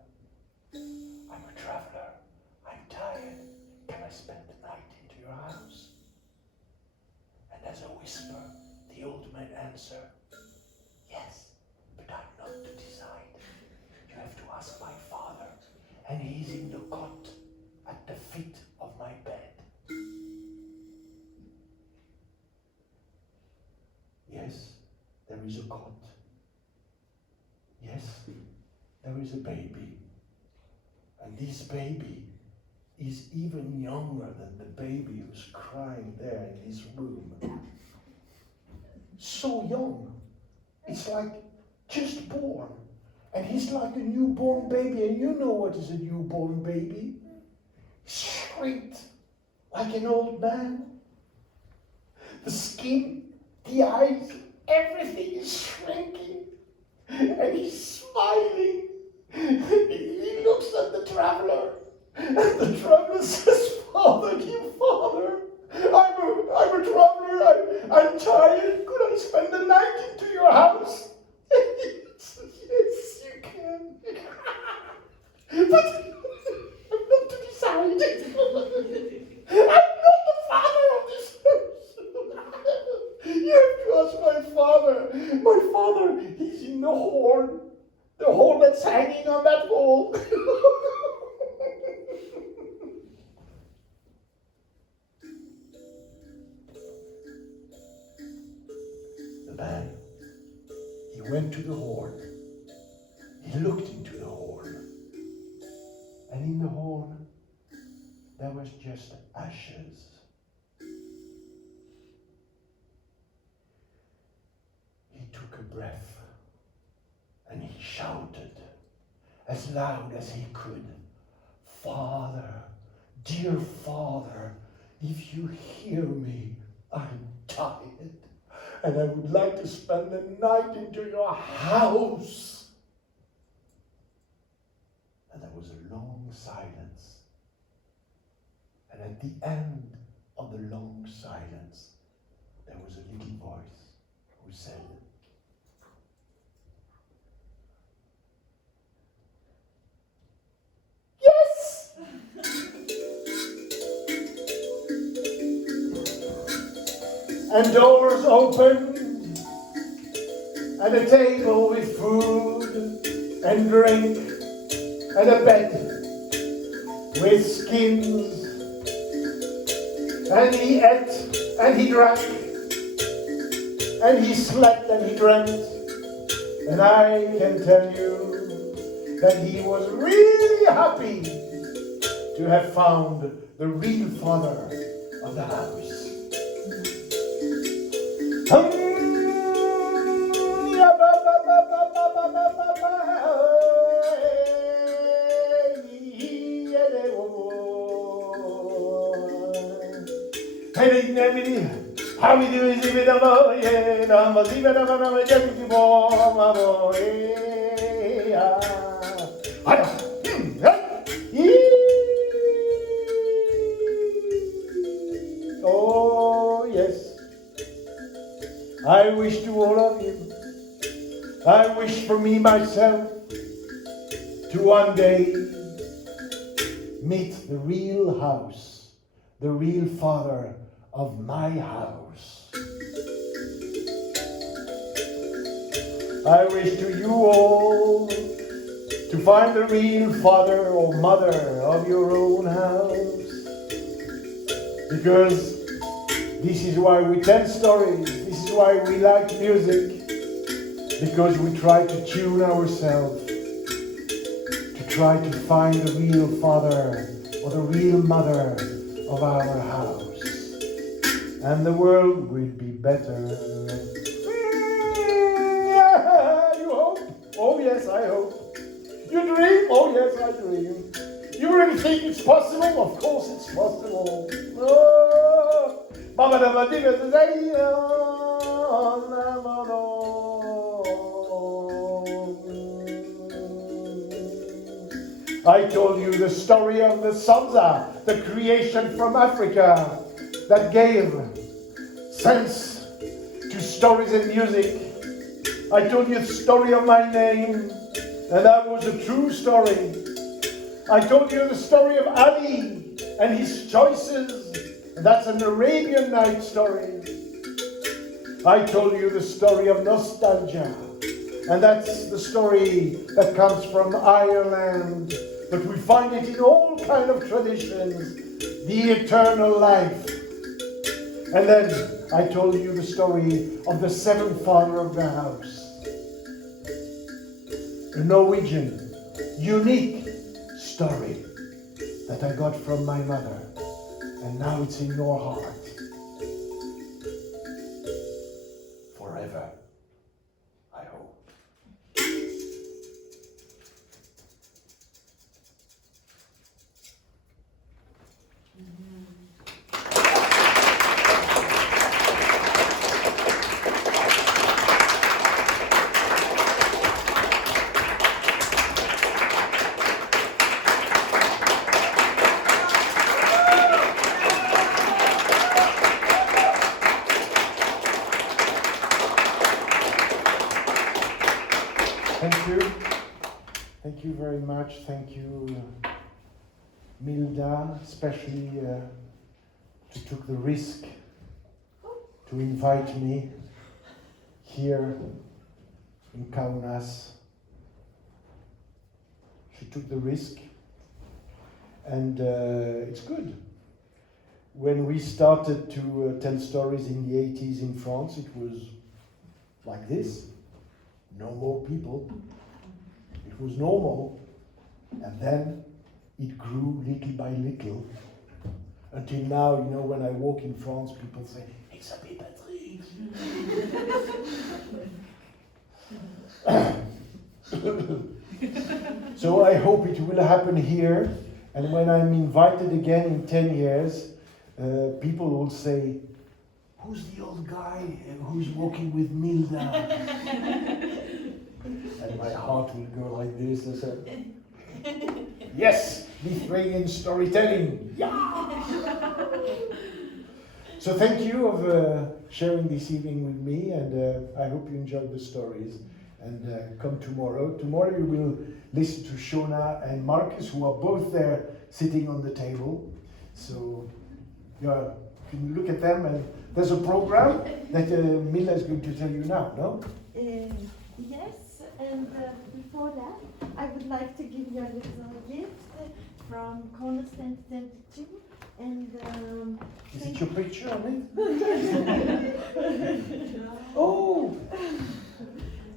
I'm a traveler, I'm tired, can I spend the night into your house? And as a whisper, the old man answered, yes, but I'm not to decide. You have to ask my father, and he's in the cot at the feet of my bed. Yes, there is a cot. Yes, there is a baby. And this baby is even younger than the baby who's crying there in his room. So young. It's like just born. And he's like a newborn baby. And you know what is a newborn baby? Shrinked like an old man. The skin, the eyes, everything is shrinking. And he's smiling. He looks at the traveler. And the traveler says, Father, dear Father, I'm a traveler, I'm tired. Could I spend the night into your house? Yes, you can. But I'm not to decide. I'm not the father of this house. You have to ask my father. My father, he's in the horn. The horn that's hanging on that wall. The man, he went to the horn. He looked into the horn. And in the horn, there was just ashes. He took a breath. And he shouted as loud as he could, Father, dear Father, if you hear me, I'm tired. And I would like to spend the night into your house. And there was a long silence. And at the end of the long silence, there was a little voice who said, and doors opened, and a table with food and drink, and a bed with skins, and he ate and he drank, and he slept and he dreamt, and I can tell you that he was really happy to have found the real father of the house. How we do is it oh yes, I wish to all of you, I wish for me myself to one day meet the real house, the real father of my house. I wish to you all to to find the real father or mother of your own house. Because this is why we tell stories, this is why we like music, because we try to tune ourselves, to try to find the real father or the real mother of our house. And the world will be better. You hope? Oh yes, I hope. You dream? Oh yes, I dream. You really think it's possible? Of course it's possible. Oh. I told you the story of the Sansa, the creation from Africa that gave sense to stories and music. I told you the story of my name, and that was a true story. I told you the story of Ali and his choices, and that's an Arabian Night story. I told you the story of nostalgia, and that's the story that comes from Ireland, but we find it in all kind of traditions, the eternal life. And then I told you the story of the seventh father of the house, a Norwegian, unique story that I got from my mother, and now it's in your heart forever, I hope. Thank you. Thank you very much. Thank you, Milda, especially who took the risk to invite me here in Kaunas. She took the risk, and it's good. When we started to tell stories in the 80s in France, it was like this. No more people. It was normal. And then it grew little by little. Until now, you know, when I walk in France, people say, it's Abbi PATRIX. So I hope it will happen here. And when I'm invited again in 10 years, people will say, who's the old guy who's walking with Milda? And my heart will go like this and say, yes, Lithuanian storytelling. Yeah! So thank you of sharing this evening with me, and I hope you enjoyed the stories. And come tomorrow. Tomorrow you will listen to Shona and Marcus, who are both there sitting on the table. So you can look at them, and there's a program that Milda is going to tell you now, no? Yes, and before that, I would like to give you a little gift from Kaunas 2022. And is it your picture on it? Oh!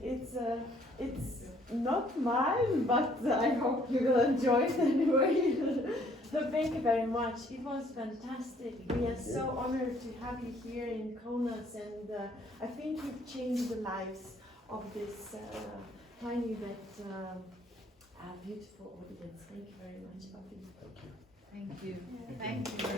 It's not mine, but I hope you will enjoy it anyway. So thank you very much. It was fantastic. We are so honored to have you here in Kaunas, and I think you've changed the lives of this tiny but beautiful audience. Thank you very much, Abbi. Thank you. Thank you. Thank you.